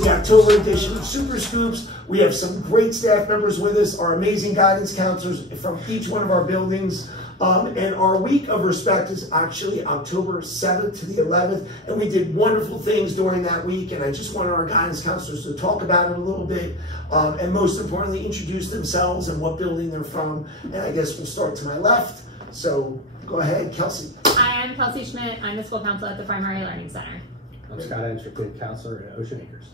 to the October edition of Super Scoops. We have some great staff members with us, our amazing guidance counselors from each one of our buildings. And our week of respect is actually October 7th to the 11th. And we did wonderful things during that week. And I just wanted our guidance counselors to talk about it a little bit. And most importantly, introduce themselves and what building they're from. And I guess we'll start to my left. So go ahead, Kelsey. Hi, I'm Kelsey Schmidt. I'm the school counselor at the Primary Learning Center. I'm Scott Enstrick, counselor at Ocean Acres.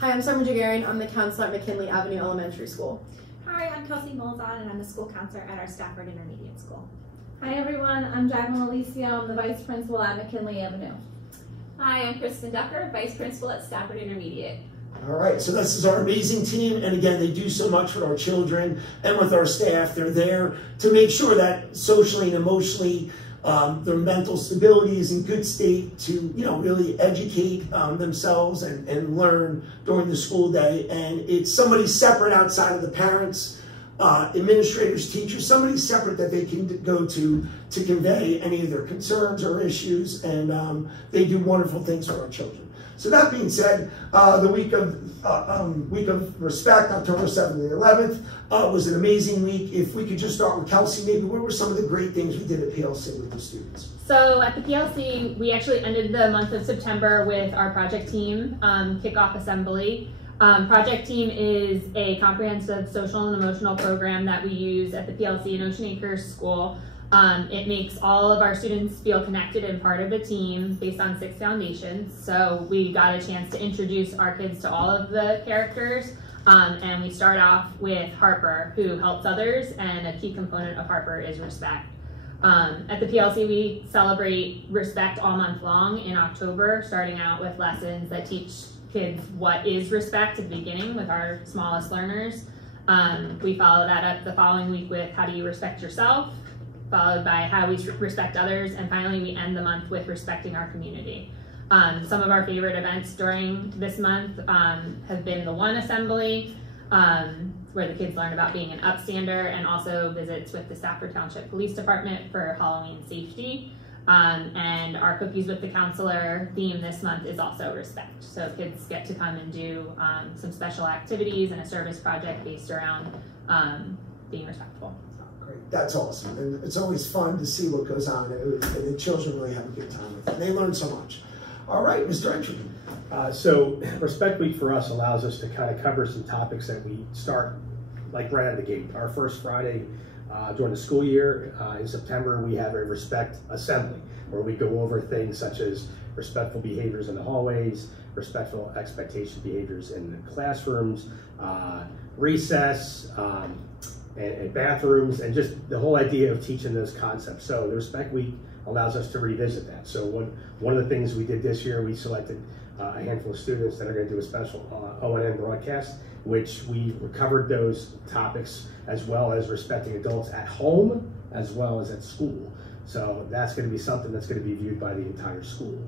Hi, I'm Summer Jagarian. I'm the counselor at McKinley Avenue Elementary School. Hi, I'm Kelsey Molzon, and I'm the school counselor at our Stafford Intermediate School. Hi everyone, I'm Jacqueline Alicio. I'm the vice principal at McKinley Avenue. Hi, I'm Kristen Ducker, vice principal at Stafford Intermediate. All right, so this is our amazing team, and again, they do so much with our children and with our staff. They're there to make sure that socially and emotionally their mental stability is in good state to, really educate themselves and learn during the school day. And it's somebody separate outside of the parents, administrators, teachers, somebody separate that they can go to convey any of their concerns or issues. And they do wonderful things for our children. So that being said, the week of respect, October 7th and 11th, was an amazing week. If we could just start with Kelsey, maybe what were some of the great things we did at PLC with the students? So at the PLC, we actually ended the month of September with our project team kickoff assembly. Project Team is a comprehensive social and emotional program that we use at the PLC in Ocean Acres School. It makes all of our students feel connected and part of the team based on 6 foundations. So we got a chance to introduce our kids to all of the characters. And we start off with Harper, who helps others, and a key component of Harper is respect. At the PLC, we celebrate respect all month long in October, starting out with lessons that teach kids what is respect at the beginning with our smallest learners. We follow that up the following week with how do you respect yourself, followed by how we respect others, and finally we end the month with respecting our community. Some of our favorite events during this month have been the One Assembly, where the kids learn about being an upstander, and also visits with the Stafford Township Police Department for Halloween safety. And our Cookies with the Counselor theme this month is also respect. So kids get to come and do some special activities and a service project based around being respectful. Great, that's awesome. And it's always fun to see what goes on. And the children really have a good time with it. They learn so much. All right, Mr. Entry. So Respect Week for us allows us to kind of cover some topics that we start like right out of the gate. Our first Friday during the school year in September, we have a respect assembly where we go over things such as respectful behaviors in the hallways, respectful expectation behaviors in the classrooms, recess, and bathrooms, and just the whole idea of teaching those concepts. So the Respect Week allows us to revisit that. So one of the things we did this year, we selected a handful of students that are going to do a special O&M broadcast, which we covered those topics as well as respecting adults at home as well as at school. So that's going to be something that's going to be viewed by the entire school.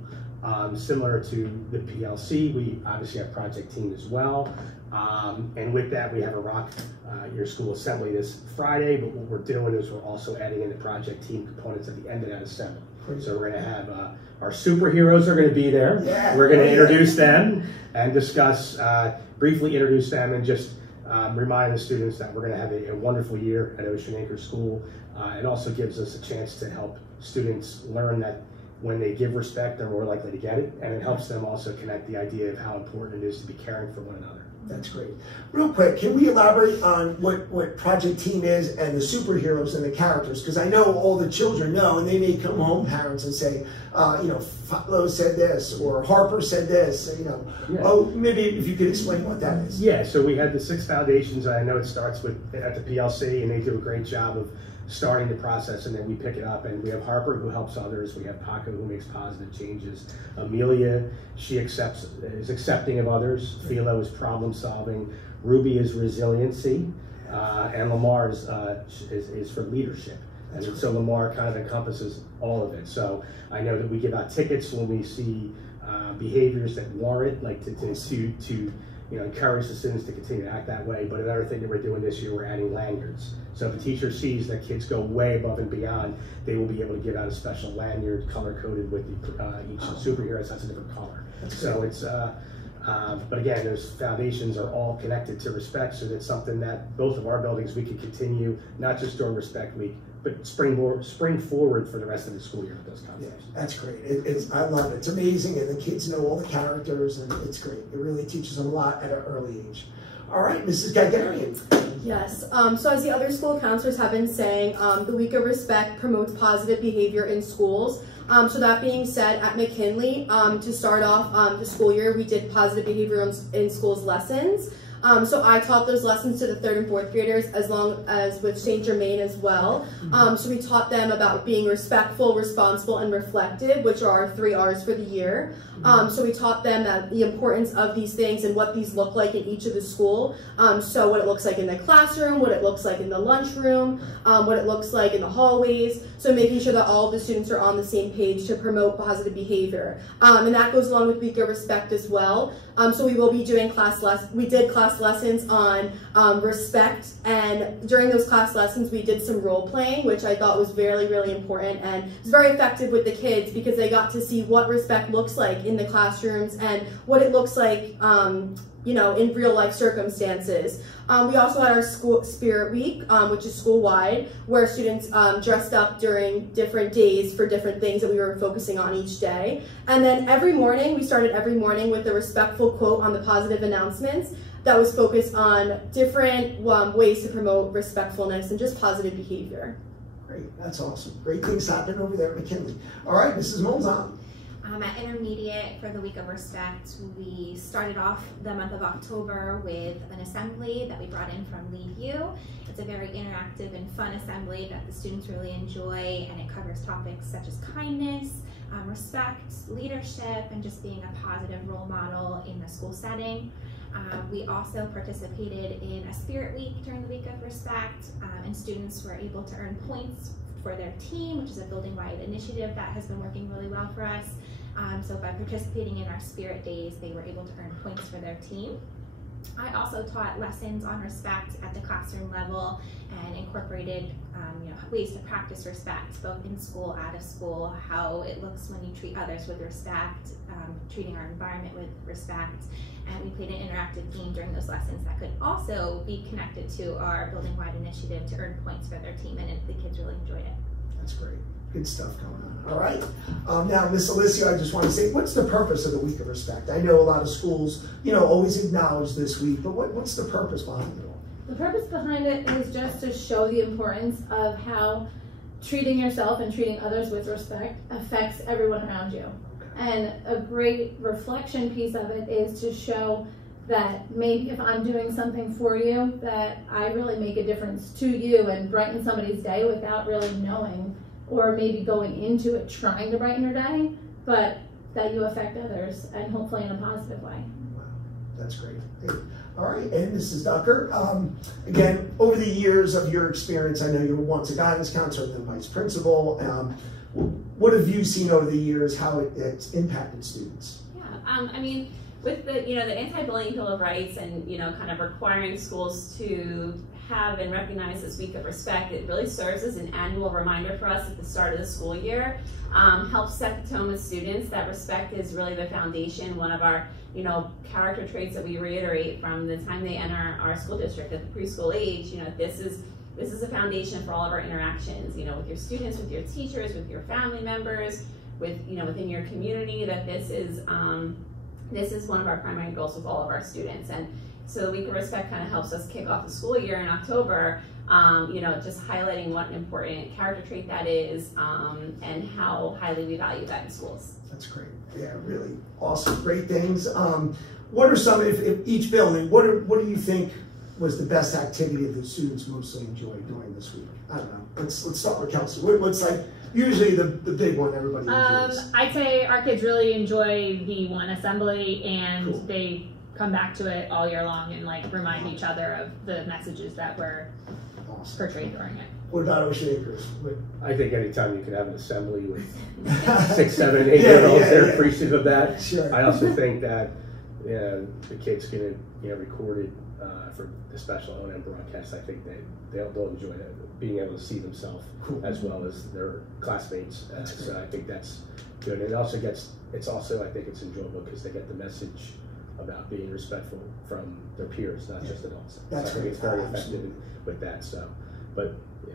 Similar to the PLC, we obviously have Project Team as well. And with that, we have a Rock Your School Assembly this Friday, but what we're doing is we're also adding in the Project Team components at the end of that assembly. So we're going to have our superheroes are going to be there. Yeah. We're going to introduce them and discuss, briefly introduce them and just remind the students that we're going to have a wonderful year at Ocean Acres School. It also gives us a chance to help students learn that when they give respect, they're more likely to get it, and it helps them also connect the idea of how important it is to be caring for one another. That's great. Real quick, can we elaborate on what Project Team is and the superheroes and the characters? Because I know all the children know, and they may come home, parents, and say, Flo said this, or Harper said this, Yeah. Oh, maybe if you could explain what that is. Yeah, so we had the 6 foundations. I know it starts at the PLC, and they do a great job of starting the process, and then we pick it up, and we have Harper, who helps others. We have Paco, who makes positive changes. Amelia, she is accepting of others. Philo is problem solving. Ruby is resiliency, and Lamar is for leadership. And so Lamar kind of encompasses all of it. So I know that we give out tickets when we see behaviors that warrant, like to encourage the students to continue to act that way. But another thing that we're doing this year, we're adding lanyards. So if a teacher sees that kids go way above and beyond, they will be able to give out a special lanyard color-coded with each superhero. So that's a different color. So it's But again, those foundations are all connected to respect, so that's something that both of our buildings we could continue, not just during Respect Week, but spring forward for the rest of the school year with those concepts. Yeah, that's great. I love it. It's amazing, and the kids know all the characters, and it's great. It really teaches them a lot at an early age. All right, Mrs. Gagarian. Yes, so as the other school counselors have been saying, the Week of Respect promotes positive behavior in schools. So that being said, at McKinley, to start off the school year, we did positive behavior in schools lessons. So I taught those lessons to the 3rd and 4th graders, as long as with St. Germain as well. So we taught them about being respectful, responsible, and reflective, which are our 3 R's for the year. So we taught them that the importance of these things and what these look like in each of the school. So what it looks like in the classroom, what it looks like in the lunchroom, what it looks like in the hallways. So making sure that all of the students are on the same page to promote positive behavior. And that goes along with Week of Respect as well. So we will be doing we did class lessons on respect, and during those class lessons we did some role playing, which I thought was very, really important, and it was very effective with the kids because they got to see what respect looks like in the classrooms and what it looks like you know, in real life circumstances. We also had our school spirit week, which is school-wide, where students dressed up during different days for different things that we were focusing on each day. And then every morning, we started every morning with a respectful quote on the positive announcements that was focused on different ways to promote respectfulness and just positive behavior. Great, that's awesome. Great things happening over there at McKinley. All right, Mrs. Molzon. At Intermediate, for the Week of Respect, we started off the month of October with an assembly that we brought in from Lead You. It's a very interactive and fun assembly that the students really enjoy, and it covers topics such as kindness, respect, leadership, and just being a positive role model in the school setting. We also participated in a Spirit Week during the Week of Respect, and students were able to earn points for their team, which is a building-wide initiative that has been working really well for us. So by participating in our Spirit Days, they were able to earn points for their team. I also taught lessons on respect at the classroom level and incorporated you know, ways to practice respect, both in school, out of school, how it looks when you treat others with respect, treating our environment with respect. And we played an interactive game during those lessons that could also be connected to our building-wide initiative to earn points for their team, and the kids really enjoyed it. That's great. Good stuff going on. All right. Now, Miss Alicia, I just want to say, what's the purpose of the Week of Respect? I know a lot of schools, you know, always acknowledge this week, but what's the purpose behind it all? The purpose behind it is just to show the importance of how treating yourself and treating others with respect affects everyone around you. And a great reflection piece of it is to show that maybe if I'm doing something for you, that I really make a difference to you and brighten somebody's day without really knowing, or maybe going into it trying to brighten your day, but that you affect others, and hopefully in a positive way. Wow, that's great. Hey. All right, and Mrs. Ducker, again, over the years of your experience, I know you were once a guidance counselor, then vice principal. What have you seen over the years, how it's impacted students? Yeah, I mean, with the, you know, the Anti-Bullying Bill of Rights and, you know, kind of requiring schools to have and recognize this Week of Respect, it really serves as an annual reminder for us at the start of the school year. Helps set the tone with students that respect is really the foundation, one of our, you know, character traits that we reiterate from the time they enter our school district at the preschool age. You know, this is a foundation for all of our interactions, you know, with your students, with your teachers, with your family members, with, you know, within your community, that this is one of our primary goals with all of our students. And so the Week of Respect kind of helps us kick off the school year in October, you know, just highlighting what an important character trait that is, and how highly we value that in schools. That's great. Yeah, really awesome, great things. What are some, if each building, what do you think was the best activity that the students mostly enjoyed during this week? I don't know. Let's start with Kelsey. What's like usually the big one everybody enjoys? I'd say our kids really enjoy the one assembly, and cool. They come back to it all year long and like remind each other of the messages that were portrayed during it. What about Ocean Acres? I think anytime you can have an assembly with 6, 7, 8-year-olds, they're appreciative of that. Sure. I also think that the kids get it, you know, recorded for the special O&M broadcast. I think that they'll enjoy that, being able to see themselves as well as their classmates. So I think that's good. And it also it's also, I think it's enjoyable because they get the message about being respectful from their peers, not just adults. That's so I think it's very effective absolutely. with that. So, but yeah.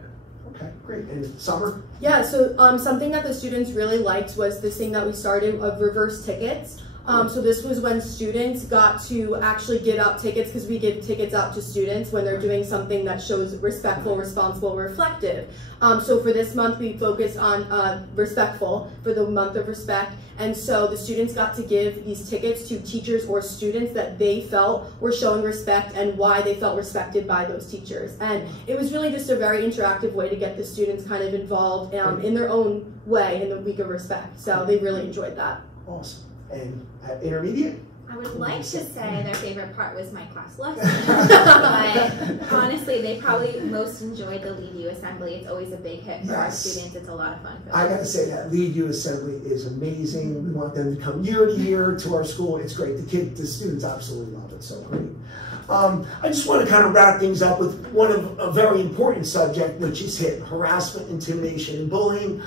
Okay, great. And Summer? Yeah, so something that the students really liked was this thing that we started of reverse tickets. So this was when students got to actually give out tickets, because we give tickets out to students when they're doing something that shows respectful, responsible, reflective. So for this month, we focused on respectful for the month of respect. And so the students got to give these tickets to teachers or students that they felt were showing respect and why they felt respected by those teachers. And it was really just a very interactive way to get the students kind of involved in their own way in the week of respect. So they really enjoyed that. Awesome. And at intermediate? I would like to say their favorite part was my class lesson, but honestly, they probably most enjoyed the Lead You Assembly. It's always a big hit for our students. It's a lot of fun for them. I gotta say that Lead You Assembly is amazing. We want them to come year to year to our school. It's great. The students absolutely love it. So great. I just want to kind of wrap things up with one of a very important subject, which is harassment, intimidation, and bullying.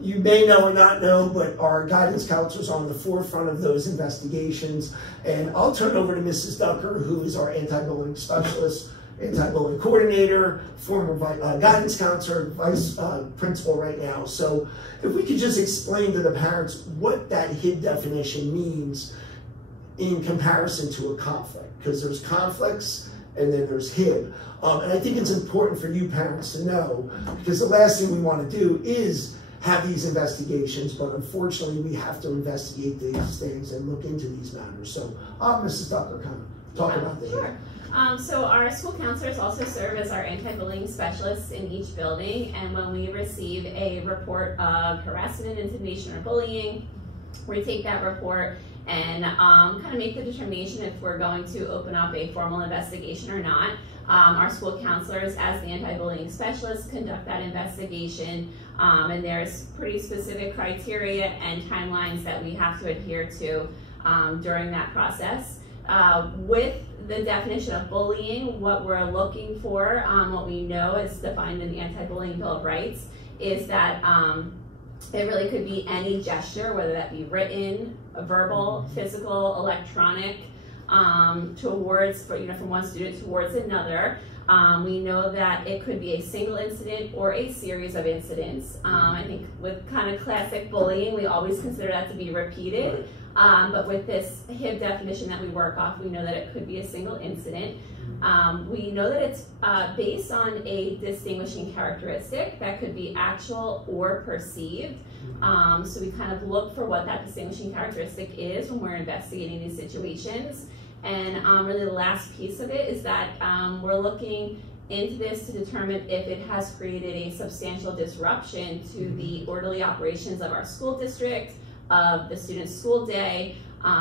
You may know or not know, but our guidance counselors are on the forefront of those investigations. And I'll turn over to Mrs. Ducker, who is our anti-bullying specialist, anti-bullying coordinator, former guidance counselor, vice principal right now. So if we could just explain to the parents what that HIB definition means in comparison to a conflict, because there's conflicts and then there's HIB. And I think it's important for you parents to know, because the last thing we want to do is have these investigations, but unfortunately we have to investigate these things and look into these matters. So Mrs. Ducker, kind of talk about the HIB. So our school counselors also serve as our anti-bullying specialists in each building, and when we receive a report of harassment, intimidation, or bullying, we take that report and kind of make the determination if we're going to open up a formal investigation or not. Our school counselors, as the anti-bullying specialists, conduct that investigation, and there's pretty specific criteria and timelines that we have to adhere to during that process. With the definition of bullying, what we're looking for, what we know is defined in the Anti-Bullying Bill of Rights, is that it really could be any gesture, whether that be written, verbal, physical, electronic, towards, from one student towards another. We know that it could be a single incident or a series of incidents. I think with kind of classic bullying, we always consider that to be repeated. But with this HIB definition that we work off, we know that it could be a single incident. We know that it's based on a distinguishing characteristic that could be actual or perceived. So we kind of look for what that distinguishing characteristic is when we're investigating these situations. And really the last piece of it is that we're looking into this to determine if it has created a substantial disruption to the orderly operations of our school district, of the student's school day.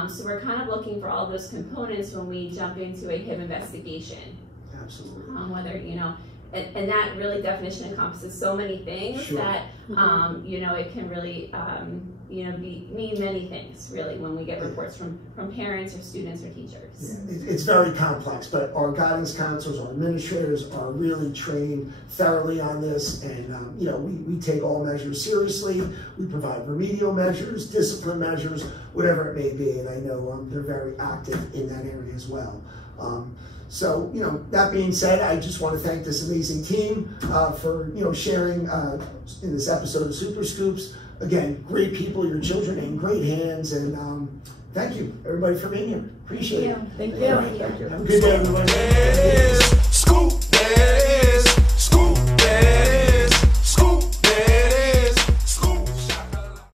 So we're kind of looking for all those components when we jump into a HIB investigation. Absolutely. Whether, and that really definition encompasses so many things that, it can really, mean many things, really, when we get reports from parents or students or teachers. Yeah, it's very complex, but our guidance counselors, our administrators are really trained thoroughly on this, and we take all measures seriously. We provide remedial measures, discipline measures, whatever it may be, and I know they're very active in that area as well. So, that being said, I just want to thank this amazing team for, sharing in this episode of Super Scoops. Again, great people, your children are in great hands, and thank you, everybody, for being here. Appreciate it. Thank you. Have a good day, everybody.